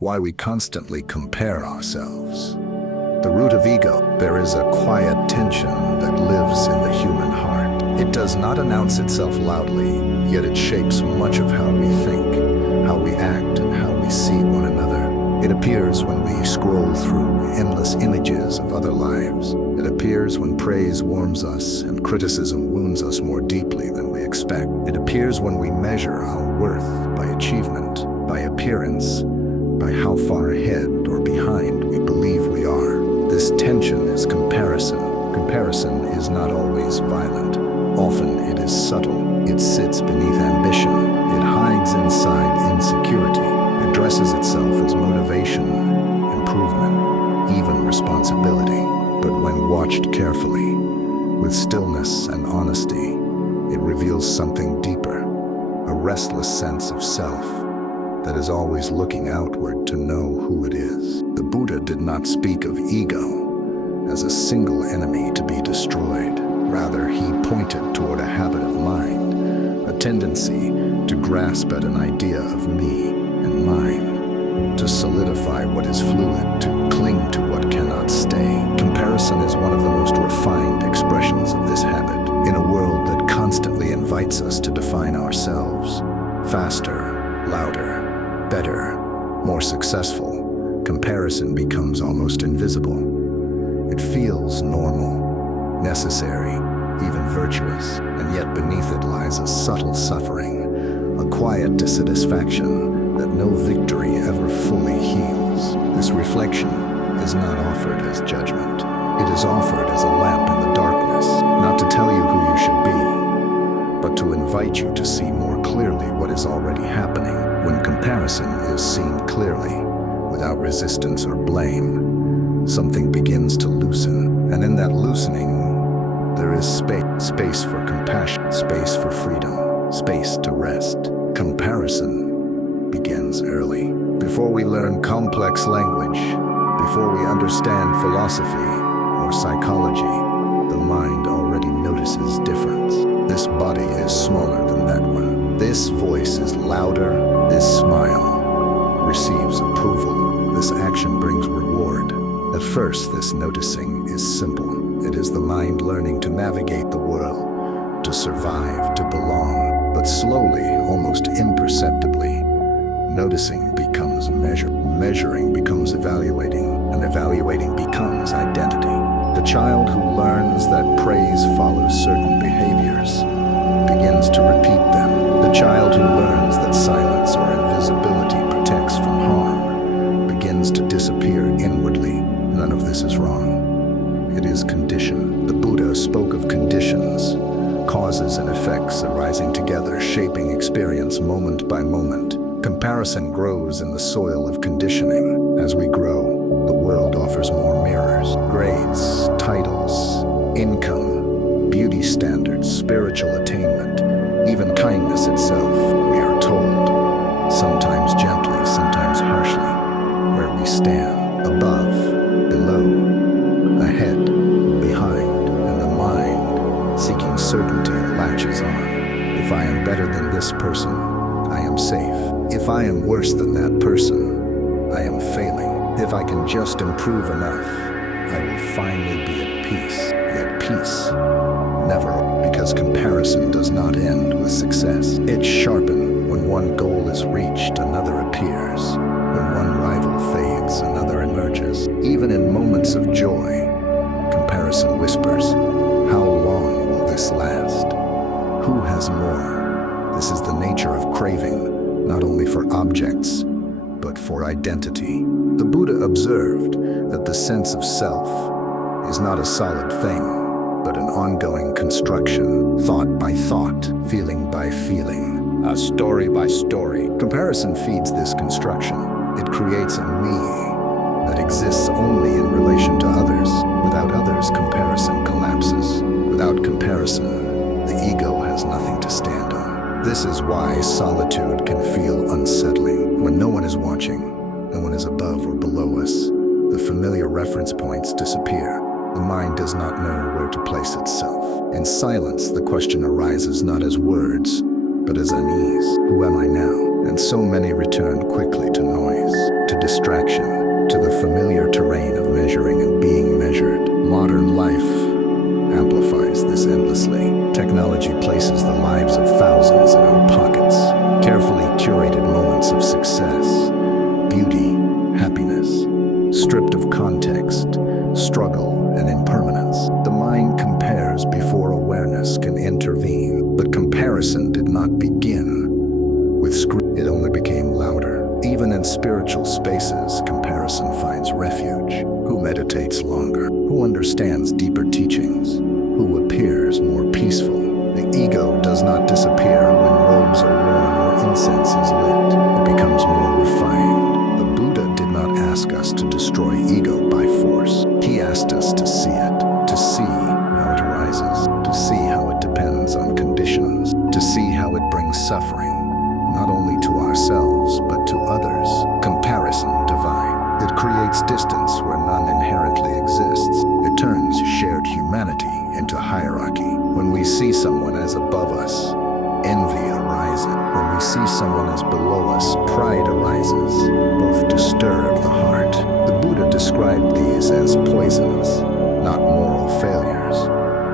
why we constantly compare ourselves. The root of ego, there is a quiet tension that lives in the human heart. It does not announce itself loudly, yet it shapes much of how we think, how we act, and how we see one another. It appears when we scroll through endless images of other lives. It appears when praise warms us and criticism wounds us more deeply than we expect. It appears when we measure our worth by achievement, by appearance, by how far ahead or behind we believe we are. This tension is comparison. Comparison is not always violent. Often it is subtle. It sits beneath ambition. It hides inside insecurity. It dresses itself as motivation, improvement, even responsibility. But when watched carefully, with stillness and honesty, it reveals something deeper, a restless sense of self that is always looking outward to know who it is. The Buddha did not speak of ego as a single enemy to be destroyed. Rather, he pointed toward a habit of mind, a tendency to grasp at an idea of me and mine, to solidify what is fluid, to cling to what cannot stay. Comparison is one of the most refined expressions of this habit. In a world that constantly invites us to define ourselves, faster, louder, better, more successful, comparison becomes almost invisible. It feels normal, necessary, even virtuous, and yet beneath it lies a subtle suffering, a quiet dissatisfaction that no victory ever fully heals. This reflection is not offered as judgment. It is offered as a lamp in the darkness, not to tell you who you should be, but to invite you to see more clearly what is already happening. When comparison is seen clearly, without resistance or blame, something begins to loosen. And in that loosening, there is space for compassion, space for freedom, space to rest. Comparison begins early. Before we learn complex language, before we understand philosophy or psychology, the mind already notices difference. This body is smaller than that one. This voice is louder. This smile receives approval. This action brings reward. At first, this noticing is simple. It is the mind learning to navigate the world, to survive, to belong. But slowly, almost imperceptibly, noticing becomes measuring becomes evaluating, and evaluating becomes identity. The child who learns that praise follows certain behaviors begins to repeat them. The child who learns that silence or invisibility protects from harm begins to disappear inwardly. None of this is wrong. It is condition. The Buddha spoke of conditions, causes and effects arising together, shaping experience moment by moment. Comparison grows in the soil of conditioning. As we grow, the world offers more mirrors, grades, titles, income, beauty standards, spiritual attainment, even kindness itself. We are told, sometimes gently, sometimes harshly, where we stand, above, below, ahead, behind, and the mind, seeking certainty, latches on. If I am better than this person, I am safe. If I am worse than that person, I am failing. If I can just improve enough, I will finally be at peace. Yet peace never, because comparison does not end with success. It's sharpened. When one goal is reached, another appears. When one rival fades, another emerges. Even in moments of joy, comparison whispers, how long will this last? Who has more? This is the nature of craving, not only for objects, but for identity. The Buddha observed that the sense of self is not a solid thing, but an ongoing construction, thought by thought, feeling by feeling, story by story. Comparison feeds this construction. It creates a me that exists only in relation to others. Without others, comparison collapses. Without comparison, the ego has nothing to stand on. This is why solitude can feel unsettling. When no one is watching, no one is above or below us, the familiar reference points disappear. The mind does not know where to place itself. In silence, the question arises not as words, but as unease. Who am I now? and so many return quickly to noise, to distraction, to the familiar terrain of measuring and being measured. Modern life amplifies this endlessly. Technology places the lives of thousands in our pockets, carefully curated moments of success, beauty, happiness, stripped of context, struggle, and impermanence. The mind compares before awareness can intervene, but comparison did not begin with screen. It only became louder. Even in spiritual spaces, comparison finds refuge. Who meditates longer? Who understands deeper teachings? Who appears more peaceful? The ego does not disappear when robes are worn or incense is lit. It becomes more refined. The Buddha did not ask us to destroy ego by force. He asked us to see it, to see how it arises, to see how it depends on conditions, to see how it brings suffering, not only to ourselves, but to others. Comparison divine. It creates distance where none inherently exists. It turns shared humanity into hierarchy. When we see someone as above us, envy arises. When we see someone as below us, pride arises. Both disturb the heart. The Buddha described these as poisons, not moral failures,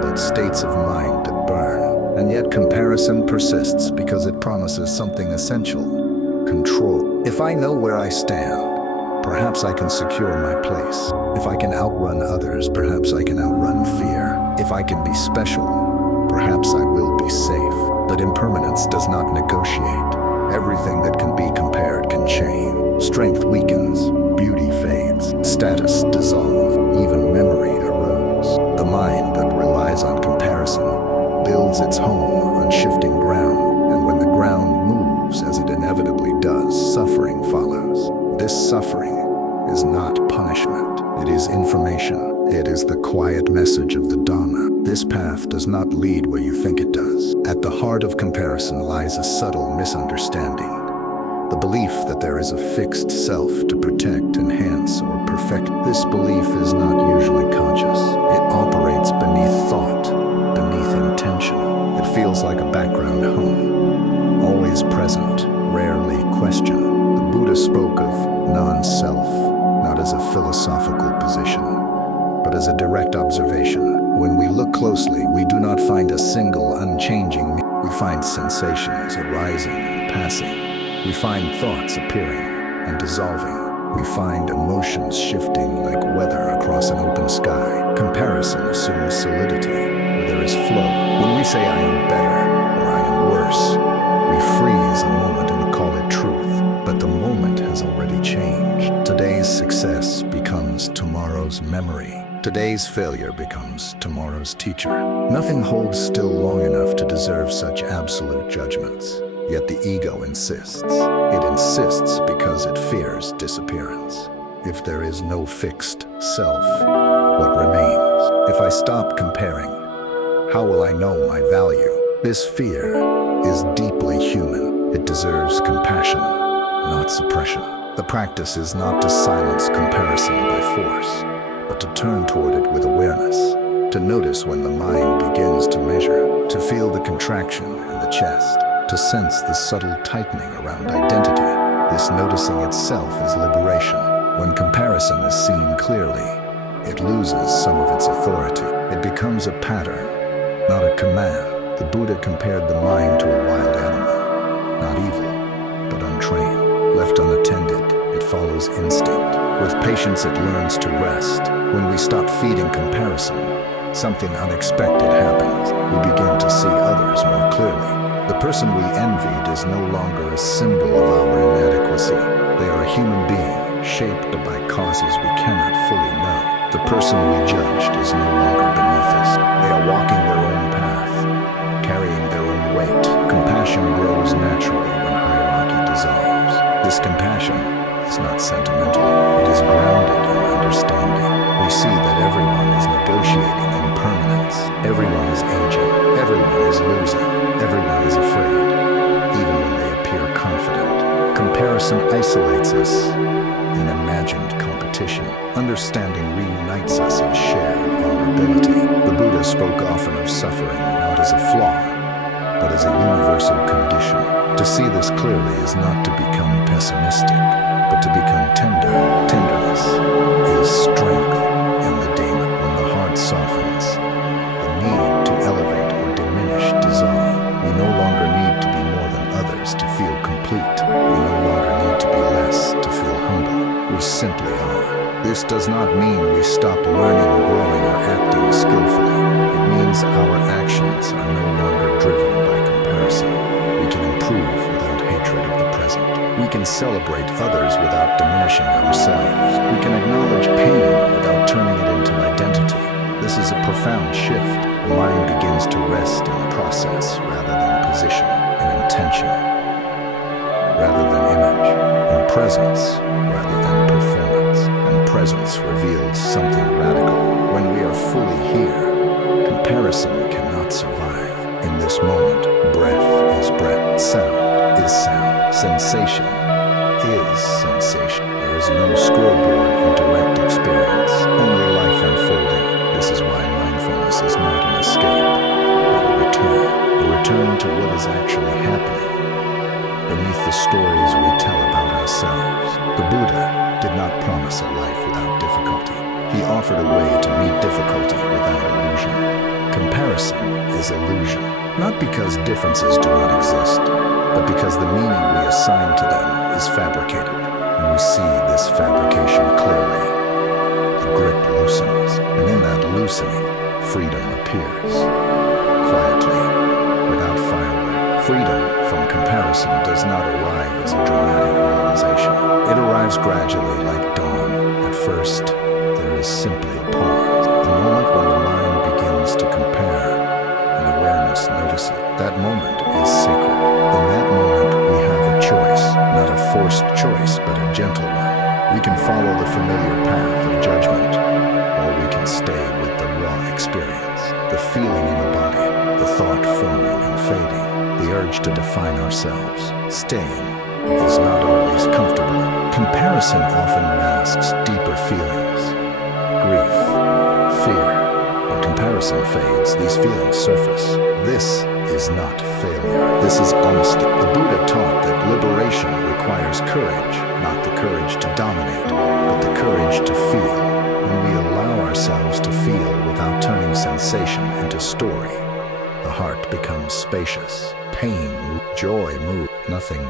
but states of mind that burn. And yet comparison persists because it promises something essential: control. If I know where I stand, perhaps I can secure my place. If I can outrun others, perhaps I can outrun fear. If I can be special, perhaps I will be safe. But impermanence does not negotiate. Everything that can be compared can change. Strength weakens, beauty fades, status dissolves, even memory erodes. The mind that relies on comparison builds its home on shifting ground, and when the ground moves, as it inevitably does, suffering follows. This suffering is not punishment. It is information. It is the quiet message of the Dharma. This path does not lead where you think it does. At the heart of comparison lies a subtle misunderstanding. The belief that there is a fixed self to protect, enhance, or perfect. This belief is not usually conscious. It operates beneath thought, beneath intention. It feels like a background hum, always present, rarely questioned. The Buddha spoke of non-self, not as a philosophical position, but as a direct observation. When we look closely, we do not find a single unchanging. We find sensations arising and passing. We find thoughts appearing and dissolving. We find emotions shifting like weather across an open sky. Comparison assumes solidity, where there is flow. When we say I am better or I am worse, we freeze a moment and call it truth. But the moment has already changed. Today's success becomes tomorrow's memory. Today's failure becomes tomorrow's teacher. Nothing holds still long enough to deserve such absolute judgments. Yet the ego insists. It insists because it fears disappearance. If there is no fixed self, what remains? If I stop comparing, how will I know my value? This fear is deeply human. It deserves compassion, not suppression. The practice is not to silence comparison by force, but to turn toward it with awareness, to notice when the mind begins to measure, to feel the contraction in the chest, to sense the subtle tightening around identity. This noticing itself is liberation. When comparison is seen clearly, it loses some of its authority. It becomes a pattern, not a command. The Buddha compared the mind to a wild animal, not evil, but untrained. Left unattended, it follows instinct. With patience, it learns to rest. When we stop feeding comparison, something unexpected happens. We begin to see others more clearly. The person we envied is no longer a symbol of our inadequacy. They are a human being, shaped by causes we cannot fully know. The person we judged is no longer beneath us. They are walking their own path, carrying their own weight. Compassion grows naturally when hierarchy dissolves. This compassion is not sentimental. It is grounded in understanding. We see that everyone is negotiating impermanence. Everyone is aging. Everyone is losing. Everyone is afraid, even when they appear confident. Comparison isolates us in imagined competition. Understanding reunites us in shared vulnerability. The Buddha spoke often of suffering not as a flaw, but as a universal condition. To see this clearly is not to become pessimistic, but to become tender. Tenderness is strength in the demon. When the heart softens, the need to elevate or diminish dissolve. We no longer need to be more than others to feel complete. We no longer need to be less to feel humble. We simply are. This does not mean we stop learning, growing, or acting skillfully. It means our actions are no longer driven by comparison. We can improve without hatred of the present. We can celebrate others without diminishing ourselves. We can acknowledge pain without turning it into identity. This is a profound shift. The mind begins to rest in process rather than position, in intention rather than image, in presence rather than performance. And presence reveals something radical. When we are fully here, comparison cannot survive. In this moment, breath is breath, sound is sound, sensation is sensation. There is no scoreboard in direct experience, only life unfolding. This is why mindfulness is not an escape, but a return to what is actually happening beneath the stories we tell about ourselves. The Buddha did not promise a life without difficulty. He offered a way to meet difficulty without illusion. Comparison is illusion, not because differences do not exist, but because the meaning we assign to them is fabricated. When we see this fabrication clearly, the grip loosens, and in that loosening, freedom appears. Quietly, without firework. Freedom from comparison does not arrive as a dramatic realization. It arrives gradually like dawn. At first, there is simply a pause. The moment when the mind begins to compare and awareness notices. That moment is sacred. In that moment, we have a choice, not a forced choice, but a gentle one. We can follow the familiar path of judgment, or we can stay with the raw experience, the feeling in the body, the thought forming and fading, the urge to define ourselves. Staying is not always comfortable. Comparison often masks deeper feelings, grief, fear. When comparison fades, these feelings surface. This is not failure. This is honesty. The Buddha taught that liberation requires courage, not the courage to dominate, but the courage to feel. When we allow ourselves to feel without turning sensation into story, the heart becomes spacious. Pain, joy, move. Nothing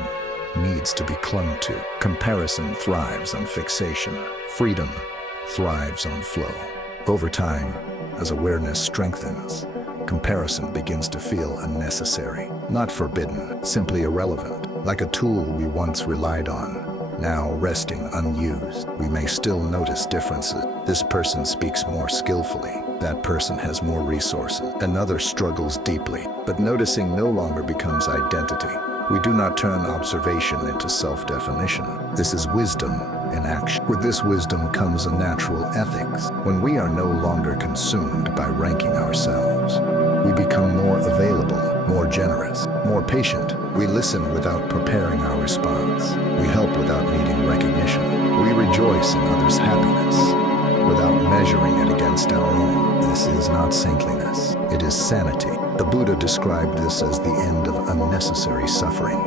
needs to be clung to. Comparison thrives on fixation. Freedom thrives on flow. Over time, as awareness strengthens, comparison begins to feel unnecessary, not forbidden, simply irrelevant, like a tool we once relied on, now resting unused. We may still notice differences. This person speaks more skillfully. That person has more resources. Another struggles deeply. But noticing no longer becomes identity. We do not turn observation into self-definition. This is wisdom in action. With this wisdom comes a natural ethics. When we are no longer consumed by ranking ourselves, we become more available, more generous, more patient. We listen without preparing our response. We help without needing recognition. We rejoice in others' happiness without measuring it against our own. This is not saintliness, it is sanity. The Buddha described this as the end of unnecessary suffering,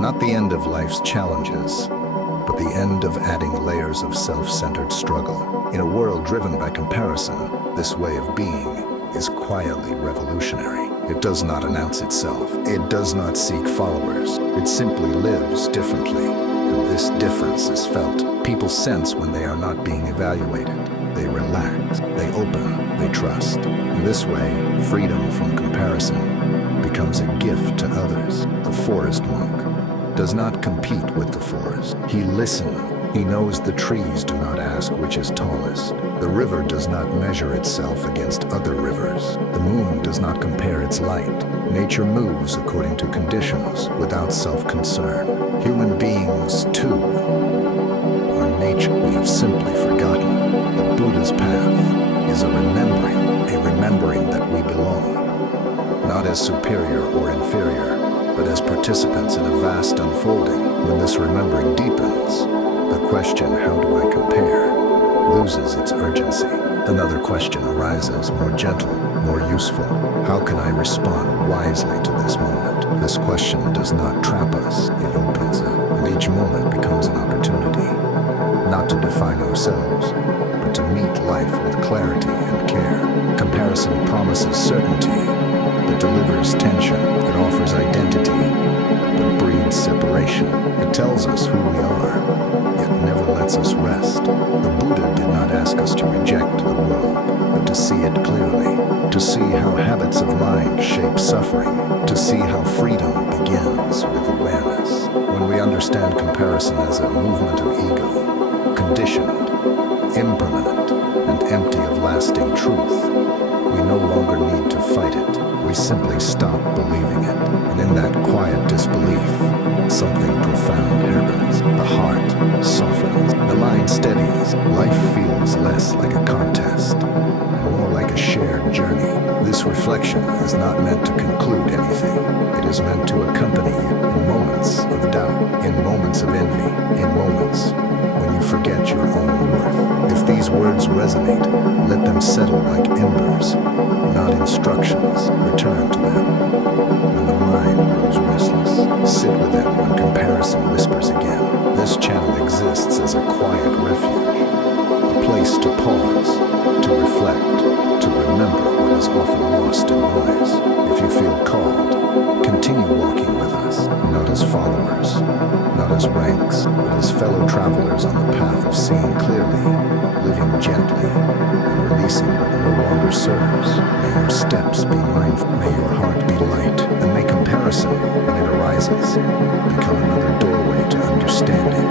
not the end of life's challenges, but the end of adding layers of self-centered struggle. In a world driven by comparison, this way of being is quietly revolutionary. It does not announce itself. It does not seek followers. It simply lives differently, and this difference is felt. People sense when they are not being evaluated. They relax, they open, they trust. In this way, freedom from comparison becomes a gift to others. The forest monk does not compete with the forest. He listens. He knows the trees do not ask which is tallest. The river does not measure itself against other rivers. The moon does not compare its light. Nature moves according to conditions without self-concern. Human beings, too, are nature. We have simply forgotten. The Buddha's path is a remembering that we belong, not as superior or inferior, but as participants in a vast unfolding. When this remembering deepens, the question, how do I compare, loses its urgency. Another question arises, more gentle, more useful. How can I respond wisely to this moment? This question does not trap us, it opens it, and each moment becomes an opportunity, not to define ourselves, but to meet life with clarity and care. Comparison promises certainty, but delivers tension. It offers identity, but breeds separation. It tells us who we are, yet never lets us rest. The Buddha did not ask us to reject the world, but to see it clearly, to see how habits of mind shape suffering, to see how freedom begins with awareness. When we understand comparison as a movement of ego, conditioned, impermanent, and empty of lasting truth, we no longer need to fight it. We simply stop believing it. And in that quiet disbelief, something profound happens. The heart softens, the mind steadies, life feels less like a contest, and more like a shared journey. This reflection is not meant to conclude anything. It is meant to accompany you in moments of doubt, in moments of envy, in moments when you forget your own worth. If these words resonate, let them settle like embers, not instructions. Return to them. When the mind grows restless, sit with them when comparison whispers again. This channel exists as a quiet refuge, a place to pause, to reflect, to remember what is often lost in noise. If you feel called, continue walking with us, not as followers, not as ranks, but as fellow travelers on the path of seeing clearly, living gently, and releasing what no longer serves. May your steps be mindful, may your heart be light, and may comparison, when it arises, become another doorway to understanding.